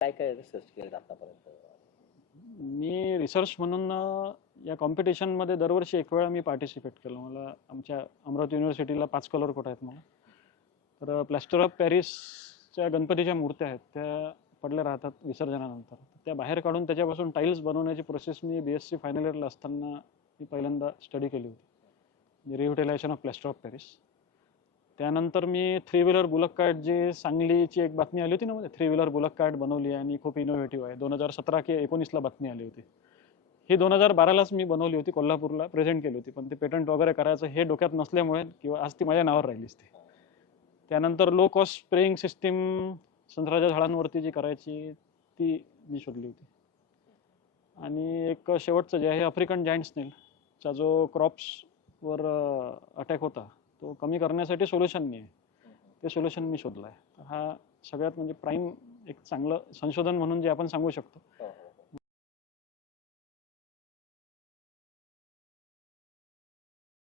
काय काय रिसर्च केलं आतापर्यंत? मी रिसर्च म्हणून या कॉम्पिटिशनमध्ये दरवर्षी एक वेळा मी पार्टिसिपेट केलं. मला आमच्या अमरावती युनिव्हर्सिटीला पाच कलर कोट आहेत मला. तर प्लॅस्टर ऑफ पॅरिसच्या गणपतीच्या मूर्त्या आहेत. त्या पडल्या राहतात विसर्जनानंतर. त्या बाहेर काढून त्याच्यापासून टाईल्स बनवण्याची प्रोसेस मी बी एस सी फायनल इयरला असताना मी पहिल्यांदा स्टडी केली होती. Revitalisation of plaster of Paris त्यानंतर मी थ्री व्हीलर बुलक कार्ट जी सांगलीची एक बातमी आली होती ना म्हणजे थ्री व्हीलर बुलक कार्ट बनवली आणि खूप इनोव्हेटिव्ह आहे. दोन हजार सतरा किंवा एकोणीसला बातमी आली होती. ही दोन हजार बारालाच मी बनवली होती कोल्हापूरला प्रेझेंट केली होती. पण ते पेटंट वगैरे करायचं हे डोक्यात नसल्यामुळे किंवा आज ती माझ्या नावावर राहिलीच ती. त्यानंतर लो कॉस्ट स्प्रेइंग सिस्टीम संत्र्याच्या झाडांवरती जी करायची ती मी शोधली होती. आणि एक शेवटचं जे आहे आफ्रिकन जायंट स्नेलचा जो क्रॉप्सवर अटॅक होता तो कमी करण्यासाठी सोल्युशन नाही आहे ते सोल्युशन मी शोधलं आहे हा सगळ्यात म्हणजे प्राईम एक चांगलं संशोधन म्हणून जे आपण सांगू शकतो. हो, हो.